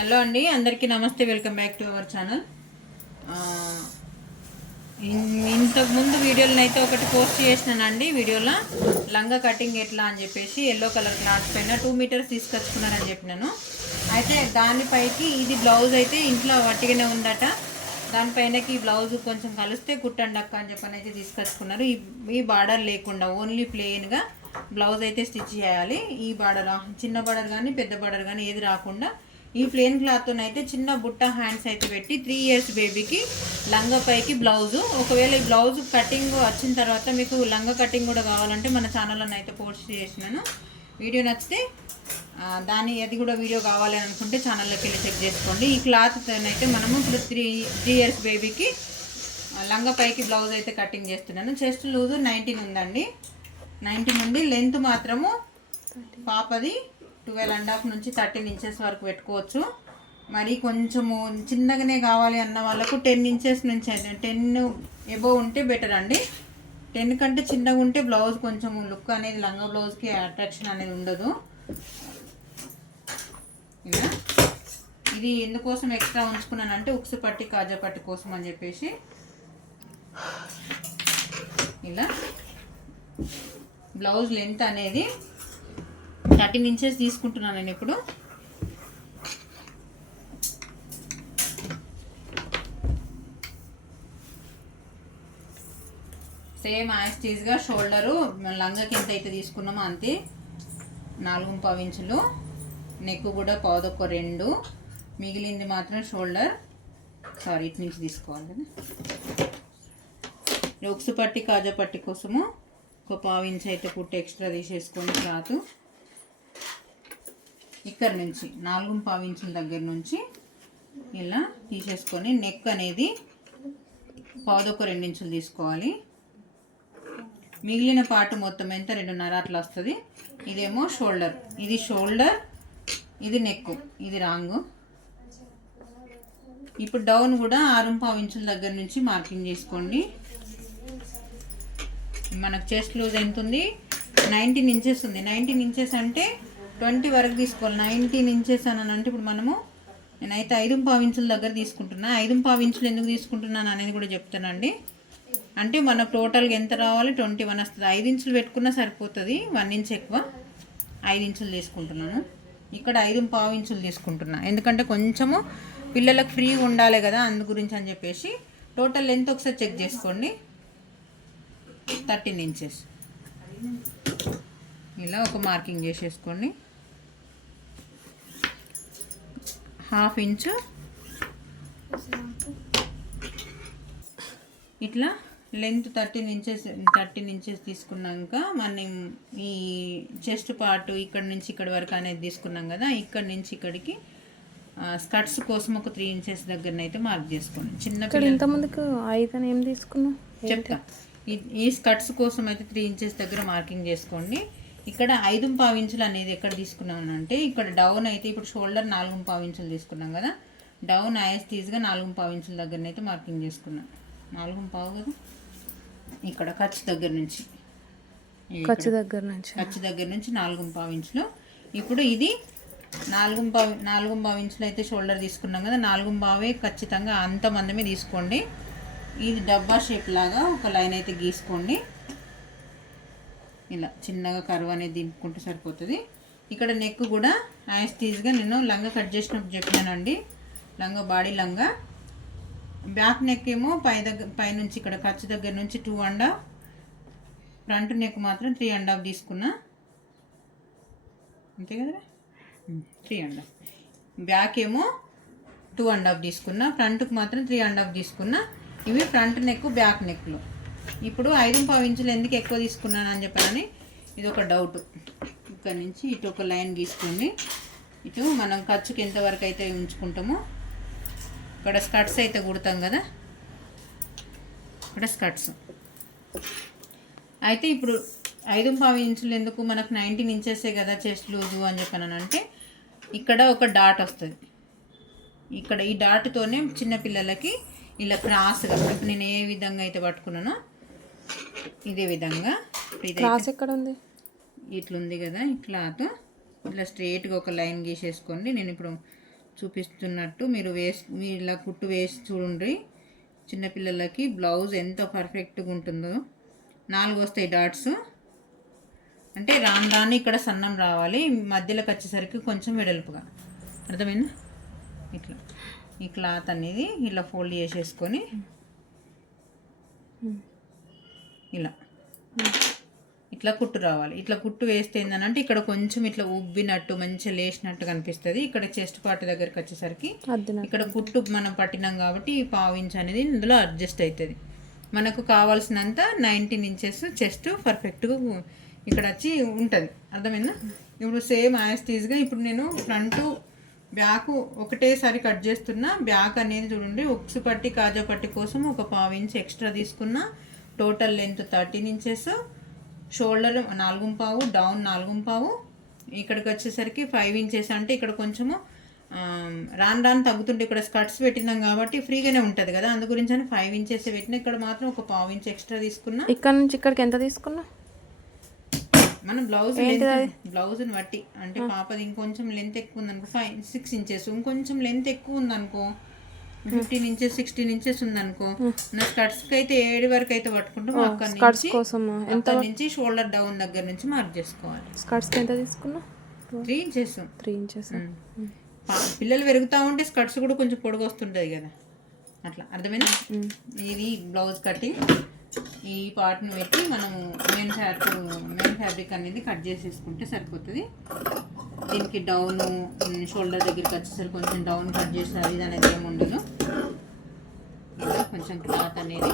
Hello అండి, అందరికీ నమస్తే. Welcome back to our channel. ఇంతకుముందు వీడియోలను అయితే ఒకటి పోస్ట్ చేసినానండి. వీడియోలో లంగా కటింగ్ ఎట్లా అని చెప్పేసి ఎల్లో కలర్ క్లాత్ పైన 2 మీటర్స్ తీసుకొచ్చుకున్నానని చెప్పినాను. అయితే దానిపైకి ఇది బ్లౌజ్ అయితే ఇంట్లో వట్టిగానే ఉందట. దానిపైనకి బ్లౌజ్ కొంచెం కలిస్తే కుట్టండి అక్క అని చెప్పని అయితే తీసుకొచ్చుకున్నారు. ఈ బార్డర్ లేకుండా ఓన్లీ ప్లెయిన్గా బ్లౌజ్ అయితే స్టిచ్ చేయాలి. ఈ బార్డర్ చిన్న బార్డర్ కానీ పెద్ద బార్డర్ కానీ ఏది రాకుండా ఈ ప్లెయిన్ క్లాత్తోనైతే చిన్న బుట్ట హ్యాండ్స్ అయితే పెట్టి 3 years బేబీకి లంగా పైకి బ్లౌజు. ఒకవేళ ఈ బ్లౌజ్ కటింగ్ వచ్చిన తర్వాత మీకు లంగా కటింగ్ కూడా కావాలంటే మన ఛానల్లో అయితే పోస్ట్ చేసినాను. వీడియో నచ్చితే అది కూడా వీడియో కావాలి అనుకుంటే ఛానల్లోకి వెళ్ళి చెక్ చేసుకోండి. ఈ క్లాత్తోనైతే మనము ఇప్పుడు 3 years బేబీకి లంగా పైకి బ్లౌజ్ అయితే కటింగ్ చేస్తున్నాను. చెస్ట్ లూజు 19 ఉందండి. 19 ఉంది. లెంత్ మాత్రము పాపది 12.5 నుంచి 13 inches వరకు పెట్టుకోవచ్చు. మరి కొంచెము చిన్నగానే కావాలి అన్న వాళ్ళకు 10 inches నుంచి 10 ఎబోవ్ ఉంటే బెటర్ అండి. 10 కంటే చిన్నగా ఉంటే బ్లౌజ్ కొంచెం లుక్ అనేది లంగా బ్లౌజ్కి అట్రాక్షన్ అనేది ఉండదు. ఇలా ఇది ఎందుకోసం ఎక్స్ట్రా ఉంచుకున్నానంటే ఉక్సు పట్టి కాజా పట్టి కోసం అని చెప్పేసి ఇలా బ్లౌజ్ లెంత్ అనేది 13 inches తీసుకుంటున్నాను నేను ఇప్పుడు. సేమ్ యాస్టీజ్గా షోల్డరు లంగాకి ఎంత అయితే తీసుకున్నామో అంతే 4.5 inches. నెక్ కూడా పాదొక్క 2, మిగిలింది మాత్రం షోల్డర్ ఇటు నుంచి తీసుకోవాలి కదా. ఉక్సు పట్టి కాజా పట్టి కోసము ఒక 1/2 inch అయితే కుట్టు ఎక్స్ట్రా తీసేసుకొని క్లాత్ ఇక్కడ నుంచి 4.5 inches దగ్గర నుంచి ఇలా తీసేసుకొని నెక్ అనేది పాదొక 2 inches తీసుకోవాలి. మిగిలిన పార్ట్ మొత్తం ఎంత 2.5 అట్లా వస్తుంది. ఇదేమో షోల్డర్, ఇది షోల్డర్, ఇది నెక్, ఇది రాంగ్. ఇప్పుడు డౌన్ కూడా 6.5 inches దగ్గర నుంచి మార్కింగ్ చేసుకోండి. మనకు చెస్ట్ లూజ్ ఎంత ఉంది? 19 inches ఉంది. 19 inches అంటే 20 వరకు తీసుకోవాలి. 19 inches అని అంటే ఇప్పుడు నేనైతే 5.5 inches దగ్గర తీసుకుంటున్నా. 5.5 inches ఎందుకు తీసుకుంటున్నాను అనేది కూడా చెప్తానండి. అంటే మనకు టోటల్గా ఎంత రావాలి? 21 వస్తుంది. 5 inches పెట్టుకున్నా సరిపోతుంది. 1 inch ఎక్కువ 5 inches తీసుకుంటున్నాను. ఇక్కడ 5.5 inches తీసుకుంటున్నా. ఎందుకంటే కొంచెము పిల్లలకు ఫ్రీగా ఉండాలి కదా, అందు గురించి అని చెప్పేసి. టోటల్ లెంత్ ఒకసారి చెక్ చేసుకోండి. 13 inches. ఇలా ఒక మార్కింగ్ చేసేసుకోండి. 1/2 inch ఇట్లా లెంత్ 13 inches తీసుకున్నాక మనం ఈ చెస్ట్ పార్ట్ ఇక్కడ నుంచి ఇక్కడ వరకు అనేది తీసుకున్నాం కదా. ఇక్కడ నుంచి ఇక్కడికి స్కర్ట్స్ కోసం ఒక 3 inches దగ్గరనైతే మార్క్ చేసుకోండి. చిన్న ఇంతమందికి 5 అని ఏం తీసుకున్నాం చెప్తా. ఈ స్కర్ట్స్ కోసం అయితే 3 inches దగ్గర మార్కింగ్ చేసుకోండి. ఇక్కడ 5.5 inches అనేది ఎక్కడ తీసుకున్నాను అంటే ఇక్కడ డౌన్ అయితే ఇప్పుడు షోల్డర్ 4.5 inches తీసుకున్నాం కదా. డౌన్ యాస్టీజ్గా 4.5 inches దగ్గరనైతే మార్కింగ్ చేసుకున్నాం. 4.5 కదా. ఇక్కడ ఖర్చు దగ్గర నుంచి 4.5 inches. ఇప్పుడు ఇది 4.5 inches అయితే షోల్డర్ తీసుకున్నాం కదా. 4.5 ఖచ్చితంగా అంత మందమే తీసుకోండి. ఇది డబ్బా షేప్ లాగా ఒక లైన్ అయితే గీసుకోండి. ఇలా చిన్నగా కర్వ్ అనేది దింపుకుంటే సరిపోతుంది. ఇక్కడ నెక్ కూడా యాస్టీజ్గా నేను లంగా కట్ చేసినప్పుడు చెప్పినానండి. లంగా బాడీ లంగా బ్యాక్ నెక్ ఏమో పైనుంచి ఇక్కడ ఖర్చు దగ్గర నుంచి 2.5, ఫ్రంట్ నెక్ మాత్రం 3.5 తీసుకున్నా. అంతే కదా, 3.5. బ్యాక్ ఏమో 2.5 తీసుకున్నా, ఫ్రంట్కి మాత్రం 3.5 తీసుకున్నా. ఇవి ఫ్రంట్ నెక్ బ్యాక్ నెక్లు. ఇప్పుడు 5.5 inches ఎందుకు ఎక్కువ తీసుకున్నాను అని చెప్పానని ఇది ఒక డౌట్. ఇక్కడ నుంచి ఇటు ఒక లైన్ గీసుకోండి. ఇటు మనం ఖర్చుకి ఎంతవరకు అయితే ఉంచుకుంటామో ఇక్కడ స్కర్ట్స్ అయితే కుడతాం కదా, ఇక్కడ స్కర్ట్స్ అయితే ఇప్పుడు 5.5 inches ఎందుకు? మనకు 19 inches కదా చెస్ట్ లూజు అని చెప్పానంటే ఇక్కడ ఒక డాట్ వస్తుంది. ఇక్కడ ఈ డాట్తోనే చిన్నపిల్లలకి ఇలా క్రాస్గా ఇప్పుడు నేను ఏ విధంగా అయితే పట్టుకున్నానో ఇదే విధంగా క్రాస్ ఎక్కడ ఉంది? ఇట్లుంది కదా. ఈ క్లాత్ ఇలా స్ట్రైట్గా ఒక లైన్ గీసేసుకోండి. నేను ఇప్పుడు చూపిస్తున్నట్టు మీరు ఇలా కుట్టు వేసి చూడండి. చిన్నపిల్లలకి బ్లౌజ్ ఎంత పర్ఫెక్ట్గా ఉంటుందో. 4 వస్తాయి డాట్స్. అంటే రాను ఇక్కడ సన్నం రావాలి, మధ్యలోకి వచ్చేసరికి కొంచెం వెడల్పుగా. అర్థమైందా? ఇట్లా ఈ క్లాత్ అనేది ఇలా ఫోల్డ్ చేసేసుకొని ఇట్లా కుట్టు రావాలి. ఇట్లా కుట్టు వేస్తే ఏంటంటే ఇక్కడ కొంచెం ఇట్లా ఉబ్బినట్టు మంచిగా లేచినట్టు కనిపిస్తుంది. ఇక్కడ చెస్ట్ పార్ట్ దగ్గరికి వచ్చేసరికి ఇక్కడ కుట్టు మనం పట్టినాం కాబట్టి ఈ 1/2 ఇంచ్ అనేది ఇందులో అడ్జస్ట్ అవుతుంది. మనకు కావాల్సినంత 19 ఇంచెస్ చెస్ట్ పర్ఫెక్ట్గా ఇక్కడ వచ్చి ఉంటుంది. అర్థమైందా? ఇప్పుడు సేమ్ యాస్టీజ్గా ఇప్పుడు నేను ఫ్రంట్ బ్యాక్ ఒకటేసారి కట్ చేస్తున్నా. బ్యాక్ అనేది చూడండి, ఉక్స్ పట్టి కాజా పట్టి కోసం ఒక 1/2 ఇంచ్ ఎక్స్ట్రా తీసుకున్నా. Total length 13 inches, shoulder 4.5, down 4.5, ఇక్కడికి వచ్చేసరికి 5 ఇంచెస్. అంటే ఇక్కడ కొంచెము రాను తగ్గుతుంటే ఇక్కడ స్కర్ట్స్ పెట్టినాం కాబట్టి ఫ్రీగానే ఉంటుంది కదా, అందు గురించి అని 5 ఇంచెస్ పెట్టినా. ఇక్కడ మాత్రం ఒక 1/2 ఇంచ్ ఎక్స్ట్రా తీసుకున్నా. ఇక్కడ నుంచి ఇక్కడికి ఎంత తీసుకున్నా? మనం బ్లౌజ్ని బట్టి, అంటే పాపది ఇంకొంచెం లెంత్ ఎక్కువ ఉందనుకో 6 ఇంచెస్, ఇంకొంచెం లెంత్ ఎక్కువ ఉందనుకో 15 ఇంచెస్ 16 ఇంచెస్ ఉందనుకో, నా స్కర్ట్స్కి అయితే 7 వరకు అయితే పట్టుకుంటాం. అక్కడ నుంచి షోల్డర్ డౌన్ దగ్గర నుంచి మార్క్ చేసుకోవాలి. స్కర్ట్స్కి ఎంత తీసుకున్నా? 3 ఇంచెస్. 3 ఇంచెస్. పిల్లలు పెరుగుతూ ఉంటే స్కర్ట్స్ కూడా కొంచెం పొడుగు వస్తుంటుంది కదా, అట్లా. అర్థమైందా? ఇది బ్లౌజ్ కటింగ్. ఈ పార్ట్ను పెట్టి మనము మెయిన్ ఫ్యాబ్రిక్ అనేది కట్ చేసేసుకుంటే సరిపోతుంది. దీనికి డౌను షోల్డర్ దగ్గరికి వచ్చేసరికి కొంచెం డౌన్ కట్ చేస్తారు, ఇది అనేది ఏమి ఉండదు. ఇలా కొంచెం క్లాత్ అనేది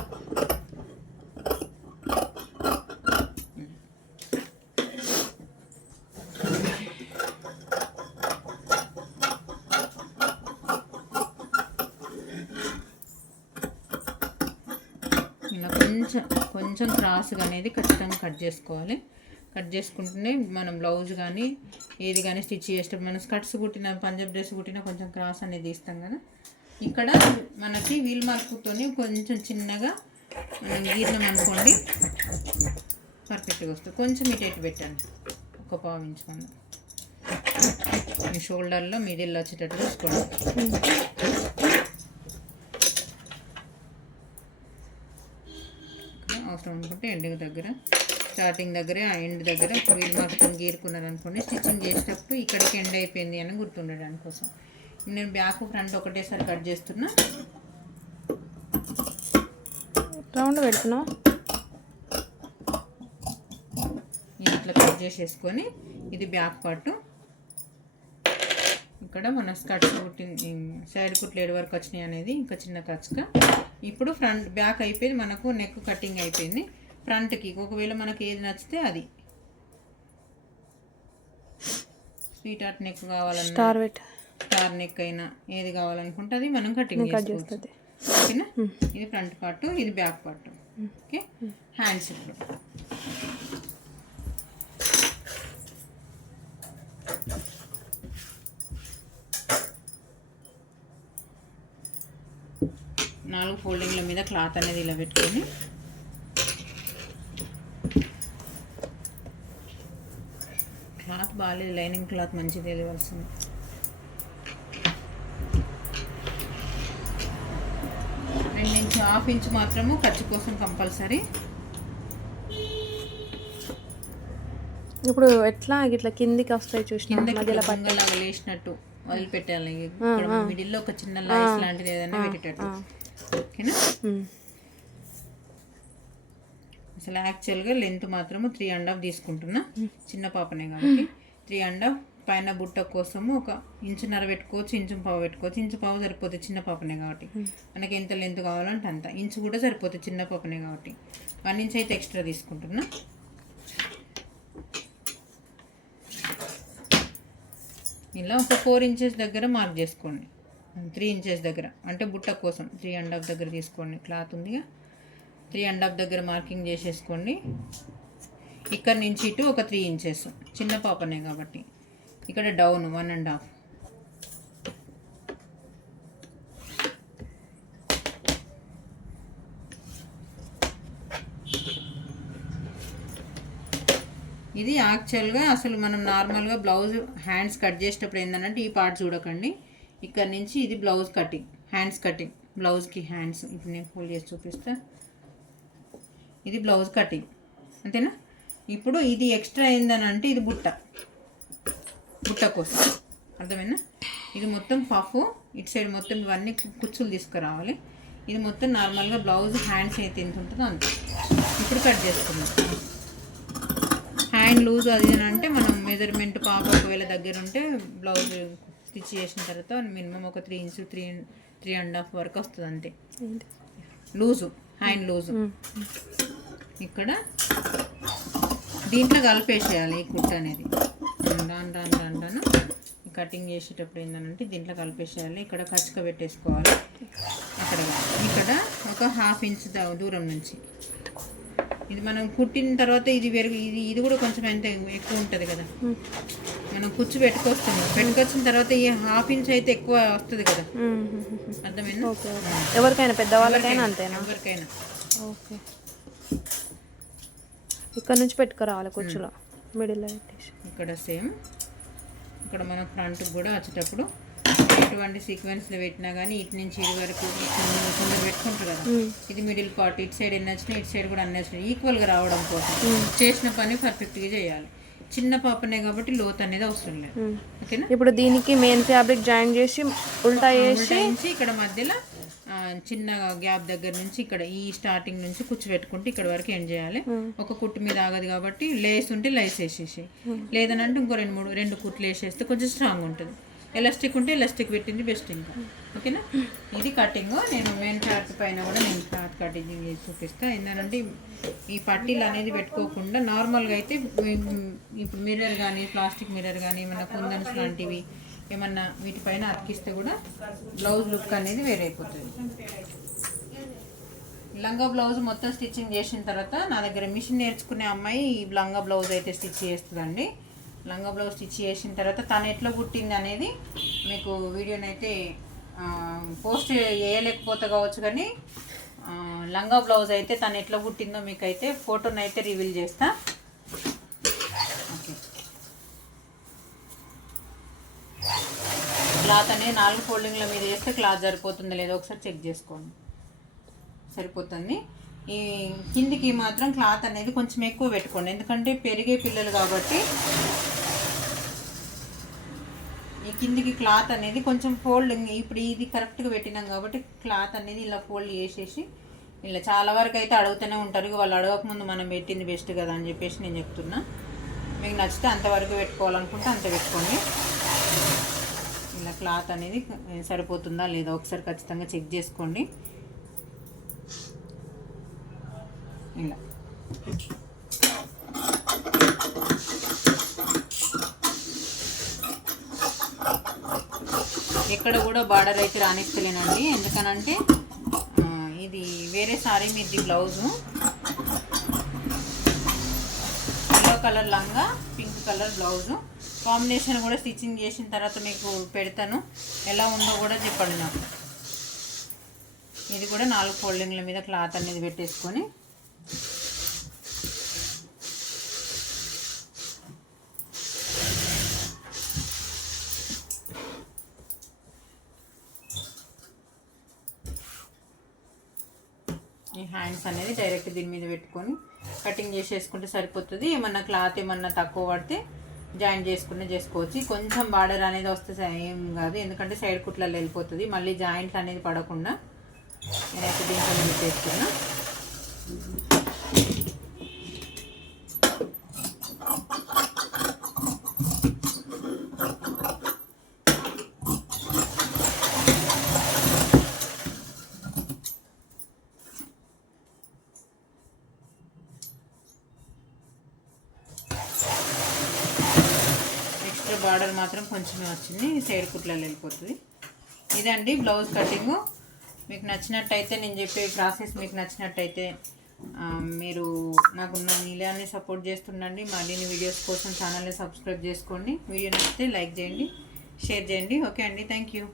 ఇలా కొంచెం క్రాస్గా అనేది ఖచ్చితంగా కట్ చేసుకోవాలి. కట్ చేసుకుంటేనే మనం బ్లౌజ్ కానీ ఏది కానీ స్టిచ్ చేసేటప్పుడు, మనం స్కర్ట్స్ కుట్టిన పంజాబ్ డ్రెస్ కుట్టిన కొంచెం క్రాస్ అనేది తీస్తాం కదా. ఇక్కడ మనకి వీల్ మార్కుతో కొంచెం చిన్నగా మనం గీర్ణం అనుకోండి పర్ఫెక్ట్గా వస్తుంది. కొంచెం ఇటు పెట్టండి, ఒక 1/2 ఇంచ్ మనం మీ షోల్డర్లో మిడిల్లో వచ్చేటట్టు చూసుకోండి. అవసరం అనుకుంటే ఎండింగ్ దగ్గర, స్టార్టింగ్ దగ్గరే ఆ ఎండ్ దగ్గర వీల్ మార్క్తో గీరుకున్నారనుకోండి, స్టిచ్చింగ్ చేసేటప్పుడు ఇక్కడికి ఎండ్ అయిపోయింది అని గుర్తుండడానికి కోసం. నేను బ్యాక్ ఫ్రంట్ ఒకటేసారి కట్ చేస్తున్నా. రౌండ్ పెడుతున్నా, ఇట్లా కట్ చేసేసుకొని ఇది బ్యాక్ పార్ట్. ఇక్కడ మన స్కర్ట్స్ కుట్టింది సైడ్ కుట్లు 7 వరకు వచ్చినాయి అనేది ఇంకా చిన్న కచ్క. ఇప్పుడు ఫ్రంట్ బ్యాక్ అయిపోయింది, మనకు నెక్ కటింగ్ అయిపోయింది. ఫ్రంట్కి ఒకవేళ మనకి ఏది నచ్చితే అది, స్వీట్ హార్ట్ నెక్ కావాలన్నా, స్టార్ నెక్ అయినా ఏది కావాలనుకుంటే అది మనం కటింగ్ చేసుకోవచ్చు. ఓకేనా? ఇది ఫ్రంట్ పార్ట్, ఇది బ్యాక్ పార్ట్. ఓకే, హ్యాండ్స్ ఇప్పుడు నాలుగు ఫోల్డింగ్ల మీద క్లాత్ అనేది ఇలా పెట్టుకొని క్లాత్ బాగాలేదు, లైనింగ్ క్లాత్ మంచిగా తెలియవలసింది. అండ్ నుంచి 1/2 ఇంచ్ మాత్రము ఖర్చు కోసం కంపల్సరీ. ఇప్పుడు ఎట్లా ఇట్లా కిందికి వస్తాయి చూసిన మధ్యలో పంగలాగా లేచినట్టు వదిలిపెట్టాలి. ఇక్కడ మిడిల్లో ఒక చిన్న లైస్ లాంటిది ఏదైనా పెట్టేటట్టు. ఓకేనా? అసలు యాక్చువల్గా లెంత్ మాత్రము 3.5 తీసుకుంటున్నా, చిన్న పాపనే కాబట్టి. 3.5 పైన బుట్ట కోసము 1.5 ఇంచ్ పెట్టుకోవచ్చు, 1.5 ఇంచ్ పెట్టుకోవచ్చు. 1.5 ఇంచ్ సరిపోతుంది చిన్న పాపనే కాబట్టి. మనకి ఎంత లెంత్ కావాలంటే అంత. ఇంచు కూడా సరిపోతుంది చిన్న పాపనే కాబట్టి. 1 ఇంచ్ అయితే ఎక్స్ట్రా తీసుకుంటున్నా. ఇలా ఒక 4 ఇంచెస్ దగ్గర మార్క్ చేసుకోండి. 3 ఇంచెస్ దగ్గర అంటే బుట్ట కోసం 3.5 దగ్గర తీసుకోండి. క్లాత్ ఉందిగా, 3.5 దగ్గర మార్కింగ్ చేసేసుకోండి. ఇక్కడ నుంచి ఇటు ఒక 3 ఇంచెస్, చిన్న పాపనే కాబట్టి. ఇక్కడ డౌన్ 1.5. ఇది యాక్చువల్గా అసలు మనం నార్మల్గా బ్లౌజ్ హ్యాండ్స్ కట్ చేసేటప్పుడు ఏంటంటే ఈ పార్ట్ చూడకండి, ఇక్కడ నుంచి ఇది బ్లౌజ్ కటింగ్, హ్యాండ్స్ కటింగ్, బ్లౌజ్కి హ్యాండ్స్. ఇప్పుడు నేను ఫోల్డ్ చేసి చూపిస్తా. ఇది బ్లౌజ్ కటింగ్ అంతేనా. ఇప్పుడు ఇది ఎక్స్ట్రా అయిందని అంటే ఇది బుట్ట కోసం, అర్థమైనా. ఇది మొత్తం పఫ్, ఇటు సైడ్ మొత్తం ఇవన్నీ కుచ్చులు తీసుకురావాలి. ఇది మొత్తం నార్మల్గా బ్లౌజ్ హ్యాండ్స్ అయితే ఎంత ఉంటుందో అంత. ఇప్పుడు కట్ చేసుకుందాం. హ్యాండ్ లూజ్ అది అంటే మనం మెజర్మెంట్ పాప ఒకవేళ దగ్గర ఉంటే బ్లౌజ్ స్టిచ్ చేసిన తర్వాత మినిమం ఒక 3 ఇంచ్ 3.5 వరకు వస్తుంది అంతే లూజు, హ్యాండ్ లూజు. ఇక్కడ దీంట్లో కలిపేసేయాలి ఈ కుట్ట అనేది. రాను కటింగ్ చేసేటప్పుడు ఏంటంటే దీంట్లో కలిపేసేయాలి. ఇక్కడ కచ్చక పెట్టేసుకోవాలి. ఇక్కడ ఒక 1/2 ఇంచ్ దూరం నుంచి ఇది మనం కుట్టిన తర్వాత ఇది కూడా కొంచెం ఎంత ఎక్కువ ఉంటుంది కదా, మనం కుచ్చు పెట్టుకొచ్చిన తర్వాత ఈ 1/2 ఇంచ్ అయితే ఎక్కువ వస్తుంది కదా, అర్థమైందా. ఎవరికైనా పెద్దవాళ్ళకైనా అంతేనా? ఎవరికైనా. ఓకే, ఇక్కడ నుంచి పెట్టుకురావాలి కుచ్చులో మిడిల్లో పెట్టేసి. ఇక్కడ సేమ్ ఇక్కడ మనం ఫ్రంట్కి కూడా వచ్చేటప్పుడు ఎటువంటి సీక్వెన్స్లో పెట్టినా కానీ ఇటు నుంచి ఇది వరకు కొందరు పెట్టుకుంటారు కదా, ఇది మిడిల్ పార్ట్, ఇటు సైడ్ ఎన్ని వచ్చినాయి ఇటు సైడ్ కూడా అన్ని వచ్చినాయి, ఈక్వల్గా రావడం కోసం చేసిన పని పర్ఫెక్ట్గా చేయాలి. చిన్న పాపనే కాబట్టి లోత్ అనేది అవసరం లేదు. ఓకేనా. ఇప్పుడు దీనికి మెయిన్ ఫ్యాబ్రిక్ జాయిన్ చేసి ఉల్టా చేసి ఇక్కడ మధ్యలో చిన్న గ్యాప్ దగ్గర నుంచి ఇక్కడ ఈ స్టార్టింగ్ నుంచి కుచ్చు పెట్టుకుంటే ఇక్కడ వరకు ఎండ్ చేయాలి. ఒక కుట్టు మీద ఆగదు కాబట్టి లేస్ ఉంటే లేస్ వేసేసి, లేదనంటే ఇంకో 2 కుట్లు వేసేస్తే కొంచెం స్ట్రాంగ్ ఉంటుంది. ఎలాస్టిక్ ఉంటే ఎలాస్టిక్ పెట్టింది బెస్ట్ ఇంకా. ఓకేనా. ఇది కటింగ్. నేను మెయిన్ క్లాత్ పైన కూడా నేను క్లాత్ కటింగ్ చేసి చూపిస్తాను. ఏంటంటే ఈ పట్టీలు అనేది పెట్టుకోకుండా నార్మల్గా అయితే ఇప్పుడు మిర్రర్ కానీ ప్లాస్టిక్ మిర్రర్ కానీ ఏమన్నా కుందన్స్ లాంటివి ఏమన్నా వీటిపైన అతికిస్తే కూడా బ్లౌజ్ లుక్ అనేది వేరైపోతుంది. లంగా బ్లౌజ్ మొత్తం స్టిచ్చింగ్ చేసిన తర్వాత నా దగ్గర మిషన్ నేర్చుకునే అమ్మాయి ఈ లంగా బ్లౌజ్ అయితే స్టిచ్ చేస్తుందండి. లంగా బ్లౌజ్ స్టిచ్ చేసిన తర్వాత తను ఎట్లా కుట్టింది అనేది మీకు వీడియోనైతే పోస్ట్ చేయలేకపోతే కావచ్చు, కానీ లంగా బ్లౌజ్ అయితే తను ఎట్లా కుట్టిందో మీకైతే ఫోటోనైతే రివీల్ చేస్తా. ఓకే. క్లాత్ అనేది 4 ఫోల్డింగ్ల మీద వేస్తే క్లాత్ సరిపోతుందో లేదో ఒకసారి చెక్ చేసుకోండి. సరిపోతుంది. ఈ కిందికి మాత్రం క్లాత్ అనేది కొంచెం ఎక్కువ పెట్టుకోండి, ఎందుకంటే పెరిగే పిల్లలు కాబట్టి ఈ కిందికి క్లాత్ అనేది కొంచెం ఫోల్డింగ్. ఇప్పుడు ఇది కరెక్ట్గా పెట్టినాం కాబట్టి క్లాత్ అనేది ఇలా ఫోల్డ్ చేసేసి ఇలా చాలా వరకు అయితే అడుగుతూనే ఉంటారు. వాళ్ళు అడగకముందు మనం పెట్టింది బెస్ట్ కదా అని చెప్పేసి నేను చెప్తున్నా. మీకు నచ్చితే అంతవరకు పెట్టుకోవాలనుకుంటే అంత పెట్టుకోండి. ఇలా క్లాత్ అనేది సరిపోతుందా లేదా ఒకసారి ఖచ్చితంగా చెక్ చేసుకోండి. ఇలా ఎక్కడ కూడా బార్డర్ అయితే రానిస్తలేనండి, ఎందుకనంటే ఇది వేరే సారీ మీది బ్లౌజు, ఎల్లో కలర్ లంగా పింక్ కలర్ బ్లౌజు కాంబినేషన్ కూడా స్టిచ్చింగ్ చేసిన తర్వాత మీకు పెడతాను, ఎలా ఉందో కూడా చెప్పండి నాకు. ఇది కూడా 4 ఫోల్డింగ్ల మీద క్లాత్ అనేది పెట్టేసుకొని ఈ హ్యాండ్స్ అనేది డైరెక్ట్ దీని మీద పెట్టుకొని కటింగ్ చేసేసుకుంటే సరిపోతుంది. ఏమన్నా క్లాత్ ఏమన్నా తక్కువ పడితే జాయిన్ చేసుకోవచ్చు. కొంచెం బార్డర్ అనేది వస్తే ఏం కాదు, ఎందుకంటే సైడ్ కుట్లలో వెళ్ళిపోతుంది. మళ్ళీ జాయింట్లు అనేది పడకుండా నేనైతే దీంట్లో పెట్టేస్తున్నా. బార్డర్ మాత్రం కొంచెమే వచ్చింది, సైడ్ కుట్లలో వెళ్ళిపోతుంది. ఇదండి బ్లౌజ్ కటింగు. మీకు నచ్చినట్టయితే నేను చెప్పే ప్రాసెస్ మీకు నచ్చినట్టయితే మీరు నాకు ఇలానే సపోర్ట్ చేస్తుండండి. మరిన్ని వీడియోస్ కోసం ఛానల్ని సబ్స్క్రైబ్ చేసుకోండి. వీడియో నచ్చితే లైక్ చేయండి, షేర్ చేయండి. ఓకే అండి, థ్యాంక్ యూ.